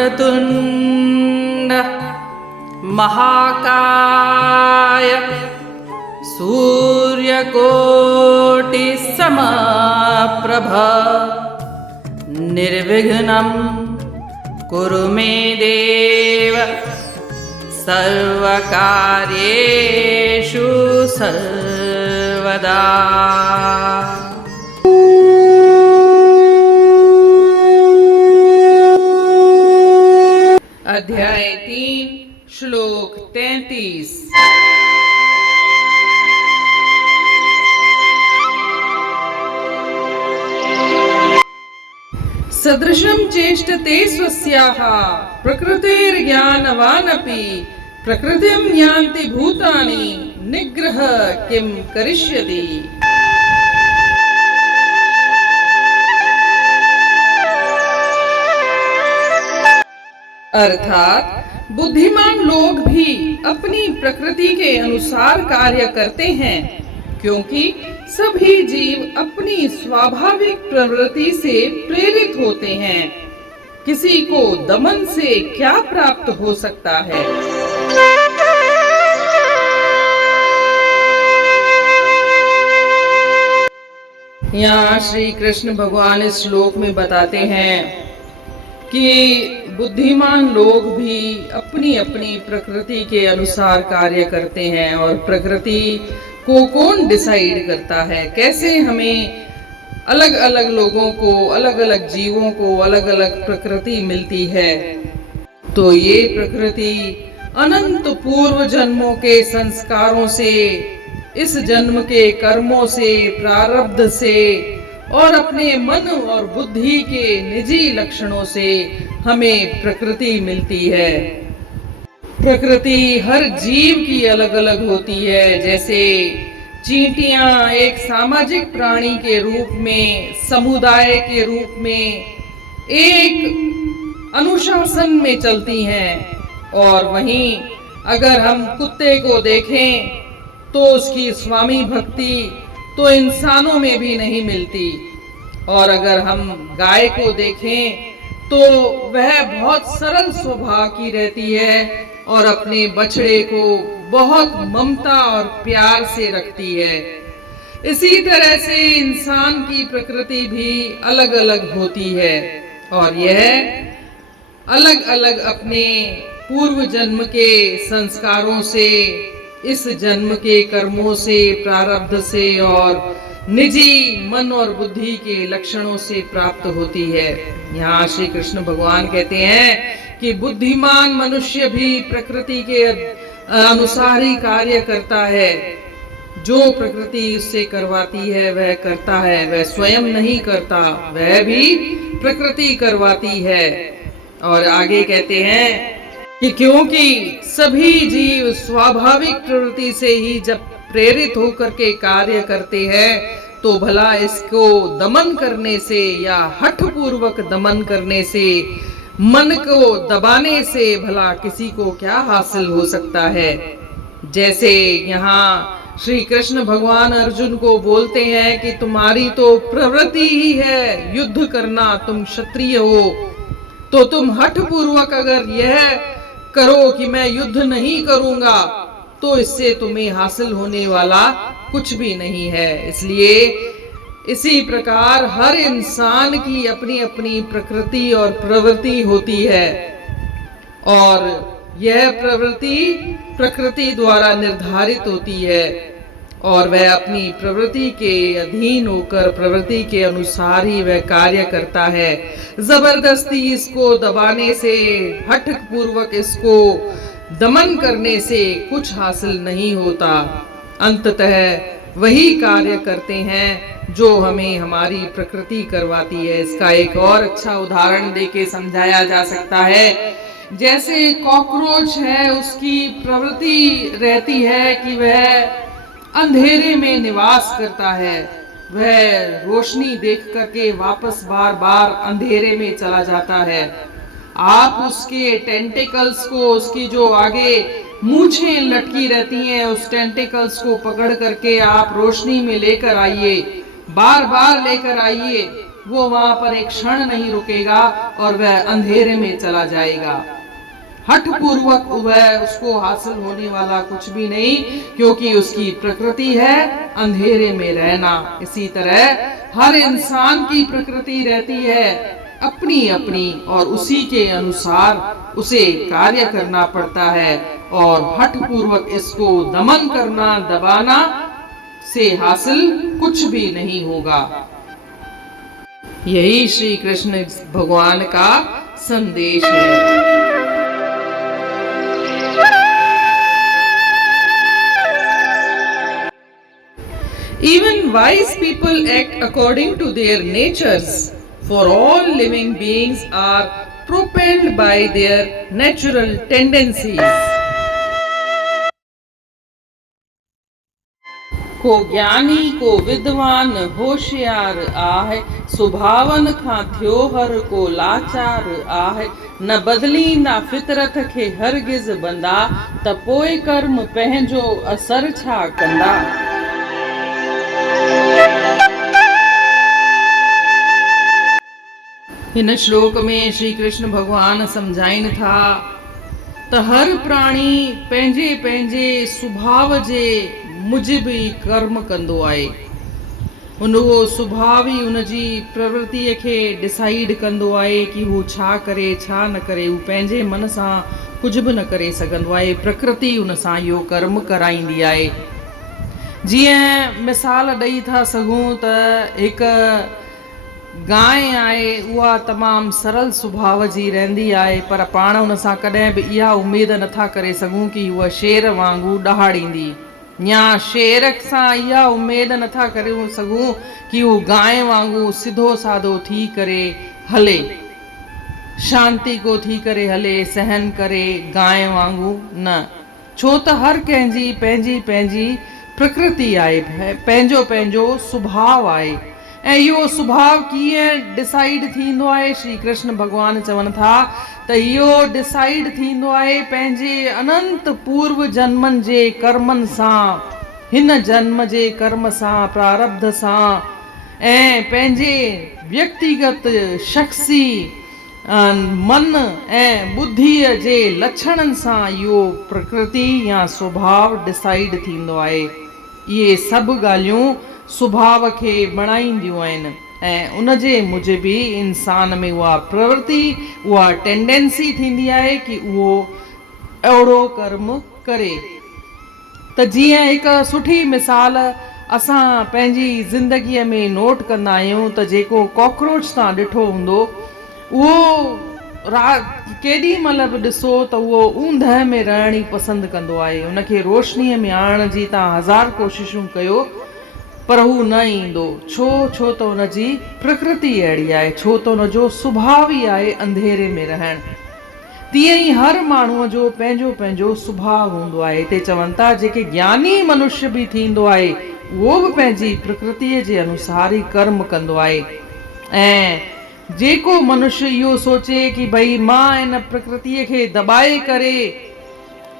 वक्रतुण्ड महाकाय सूर्यकोटिसमप्रभ निर्विघ्नं कुरु मे देव सर्वकार्येषु सर्वदा। अध्याय 3 श्लोक 33। सदृशं चेष्टते स्वस्याः प्रकृतेर्ज्ञानवानपि प्रकृतिं यान्ति भूतानि निग्रह किं करिष्यति। अर्थात बुद्धिमान लोग भी अपनी प्रकृति के अनुसार कार्य करते हैं, क्योंकि सभी जीव अपनी स्वाभाविक प्रवृत्ति से प्रेरित होते हैं। किसी को दमन से क्या प्राप्त हो सकता है। यहाँ श्री कृष्ण भगवान इस श्लोक में बताते हैं कि बुद्धिमान लोग भी अपनी अपनी प्रकृति के अनुसार कार्य करते हैं, और प्रकृति को कौन डिसाइड करता है, कैसे हमें अलग अलग लोगों को, अलग अलग जीवों को अलग अलग प्रकृति मिलती है। तो ये प्रकृति अनंत पूर्व जन्मों के संस्कारों से, इस जन्म के कर्मों से, प्रारब्ध से और अपने मन और बुद्धि के निजी लक्षणों से हमें प्रकृति मिलती है। प्रकृति हर जीव की अलग अलग होती है। जैसे चींटियां एक सामाजिक प्राणी के रूप में, समुदाय के रूप में एक अनुशासन में चलती हैं, और वहीं अगर हम कुत्ते को देखें तो उसकी स्वामी भक्ति तो इंसानों में भी नहीं मिलती, और अगर हम गाय को देखें तो वह बहुत सरल स्वभाव की रहती है और अपने बछड़े को बहुत ममता और प्यार से रखती है। इसी तरह से इंसान की प्रकृति भी अलग अलग होती है, और यह अलग अलग अपने पूर्व जन्म के संस्कारों से, इस जन्म के कर्मों से, प्रारब्ध से और निजी मन और बुद्धि के लक्षणों से प्राप्त होती है। यहाँ श्री कृष्ण भगवान कहते हैं कि बुद्धिमान मनुष्य भी प्रकृति के अनुसार ही कार्य करता है। जो प्रकृति उससे करवाती है वह करता है, वह स्वयं नहीं करता, वह भी प्रकृति करवाती है। और आगे कहते हैं कि क्योंकि सभी जीव स्वाभाविक प्रवृत्ति से ही जब प्रेरित होकर के कार्य करते हैं, तो भला इसको दमन करने से या हठ पूर्वक दमन करने से, मन को दबाने से भला किसी को क्या हासिल हो सकता है। जैसे यहाँ श्री कृष्ण भगवान अर्जुन को बोलते हैं कि तुम्हारी तो प्रवृत्ति ही है युद्ध करना, तुम क्षत्रिय हो, तो तुम हठ पूर्वक अगर यह करो कि मैं युद्ध नहीं करूंगा, तो इससे तुम्हें हासिल होने वाला कुछ भी नहीं है। इसलिए इसी प्रकार हर इंसान की अपनी अपनी प्रकृति और प्रवृत्ति होती है, और यह प्रवृत्ति प्रकृति द्वारा निर्धारित होती है, और वह अपनी प्रवृत्ति के अधीन होकर प्रवृत्ति के अनुसार ही वह कार्य करता है। जबरदस्ती इसको दबाने से, हठ पूर्वक इसको दमन करने से कुछ हासिल नहीं होता। अंततः वही कार्य करते हैं जो हमें हमारी प्रकृति करवाती है। इसका एक और अच्छा उदाहरण देके समझाया जा सकता है। जैसे कॉकरोच है, उसकी प्रवृत्ति रहती है कि वह अंधेरे में निवास करता है, वह रोशनी देख करके वापस बार बार अंधेरे में चला जाता है। आप उसके टेंटिकल्स को, उसकी जो आगे मूंछें लटकी रहती हैं, उस टेंटिकल्स को पकड़ करके आप रोशनी में लेकर आइए, बार बार लेकर आइए, वो वहां पर एक क्षण नहीं रुकेगा और वह अंधेरे में चला जाएगा। हठ पूर्वक वह उसको हासिल होने वाला कुछ भी नहीं, क्योंकि उसकी प्रकृति है अंधेरे में रहना। इसी तरह हर इंसान की प्रकृति रहती है अपनी अपनी, और उसी के अनुसार उसे कार्य करना पड़ता है, और हठ पूर्वक इसको दमन करना, दबाना से हासिल कुछ भी नहीं होगा। यही श्री कृष्ण भगवान का संदेश है। Even wise people act according to their natures, for all living beings are propelled by their natural tendencies. को ज्ञानी को विद्वान होशियार आहे, सुभावन खां थियो हर को लाचार आहे, न बदलींदा फितरत खे हरगिज़ बंदा, त पोइ कर्म पंहिंजो असर छा कंदा। हिन श्लोक में श्री कृष्ण भगवान समझाइन था त हर प्राणी पंहिंजे पंहिंजे सुभाव जे मुजिबि ई कर्म कंदो आहे। उनजो सुभाव ई उनजी प्रवृत्तिअ खे डिसाइड कंदो आहे कि हू छा करे छा न करे। हू पंहिंजे मन सां कुझु बि न करे सघंदो आहे, प्रकृति उन सां इहो कर्म कराईंदी आहे। जीअं मिसाल ॾेई था सघूं त हिकु गांइ आहे, उहा तमामु सरल सुभाउ जी रहंदी आहे, पर पाण उन सां कॾहिं बि इहा उमेद नथा करे सघूं कि उहा शेर वांगुरु ॾहाड़ींदी, या शेर सां इहा उमेद नथा करे सघूं कि हू गांइ वांगुरु सिधो साधो थी करे हले, शांति को थी करे हले, सहन करे गांइ वांगुरु न। छो त हर कंहिंजी पंहिंजी पंहिंजी प्रकृति आहे, पंहिंजो पंहिंजो सुभाउ आहे। ऐं इहो सुभाउ कीअं डिसाइड थींदो आहे, श्री कृष्ण भगवान चवनि था त इहो डिसाइड थींदो आहे पंहिंजे अनंत पूर्व जन्मनि जे कर्मनि सां, हिन जन्म जे कर्म सां, प्रारब्ध सां, ऐं पंहिंजे व्यक्तिगत शख्सी मन ऐं बुद्धीअ जे लक्षणनि सां इहो प्रकृति या स्वभाव डिसाइड थींदो आहे। इहे सभु ॻाल्हियूं सुभाव खे बणाईंदियूं आहिनि, ऐं उन जे मूजिबि इंसान में उहा प्रवृत्ति, उहा टेंडेंसी थींदी आहे कि उहो अहिड़ो कर्म करे। त जीअं हिकु सुठी मिसाल असां पंहिंजी ज़िंदगीअ में नोट कंदा आहियूं त जेको कॉकरोच तव्हां ॾिठो हूंदो, उहो केॾी महिल बि ॾिसो त उहो ऊंदहि में रहण ई पसंदि कंदो आहे। उनखे रोशनीअ में आणण जी तव्हां हज़ार कोशिशूं कयो, पर हू न ईंदो। छो त उनजी प्रकृति अहिड़ी आहे, छो त उनजो सुभाउ ई आहे अंधेरे में रहणु। तीअं ई हर माण्हूअ जो पंहिंजो पंहिंजो सुभाउ हूंदो आहे। हिते चवनि था जेके ज्ञानी मनुष्य बि थींदो आहे, उहो बि पंहिंजी प्रकृतिअ जे अनुसार ई कर्म कंदो आहे। ऐं जेको मनुष्य इहो सोचे कि भई मां इन प्रकृतिअ खे दॿाए करे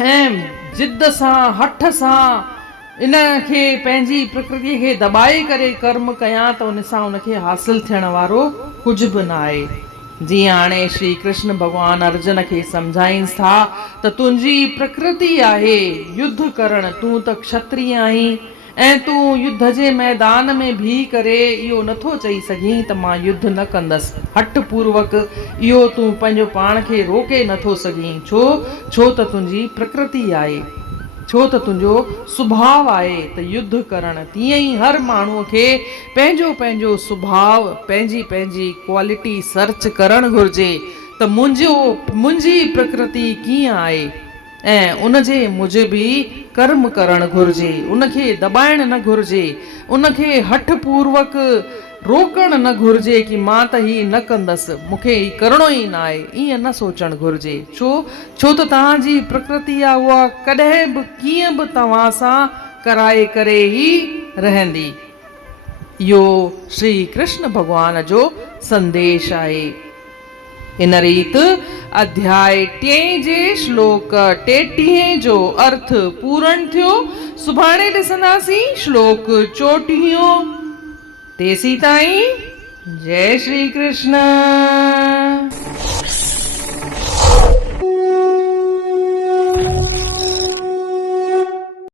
ऐं जिद सां, हठ सां इन खे पंहिंजी प्रकृतिअ खे दॿाए करे कर्म कयां, त उन सां उनखे हासिल थियण वारो कुझु बि न आहे। जीअं हाणे श्री कृष्ण भगवान अर्जुन खे सम्झाइनि था त तुंहिंजी प्रकृति आहे युद्ध करणु, तूं त क्षत्रिय आहीं, ऐं तूं युद्ध जे मैदान में बीह करे इहो नथो चई सघीं त मां युद्ध न कंदसि। हठ पूर्वक इहो तूं पंहिंजो पाण खे रोके नथो सघीं। छो त तुंहिंजी प्रकृति आहे, छो त तुंहिंजो सुभाउ आहे त युद्ध करणु। तीअं ई हर माण्हूअ खे पंहिंजो पंहिंजो सुभाउ, पंहिंजी पंहिंजी क्वालिटी सर्च करणु घुरिजे त मुंहिंजी प्रकृति कीअं आहे, ऐं उन जे मूजिबि कर्म करणु घुरिजे। उनखे दॿाइणु न घुरिजे, उनखे हठ पूर्वक रोकणु न घुरिजे कि मां त ही न कंदसि, मूंखे ही करिणो ई न आहे, ईअं न सोचणु घुरिजे। छो त तव्हांजी प्रकृति आहे उहा कॾहिं बि कीअं बि तव्हां सां कराए करे ई रहंदी। इहो श्री कृष्ण भगवान जो संदेश आहे। इन रीति अध्याय 3 जे श्लोक 33 जो अर्थ पूर्ण थियो। सुभाणे ॾिसंदासीं श्लोक 34। तेसी ताईं जय श्री कृष्ण।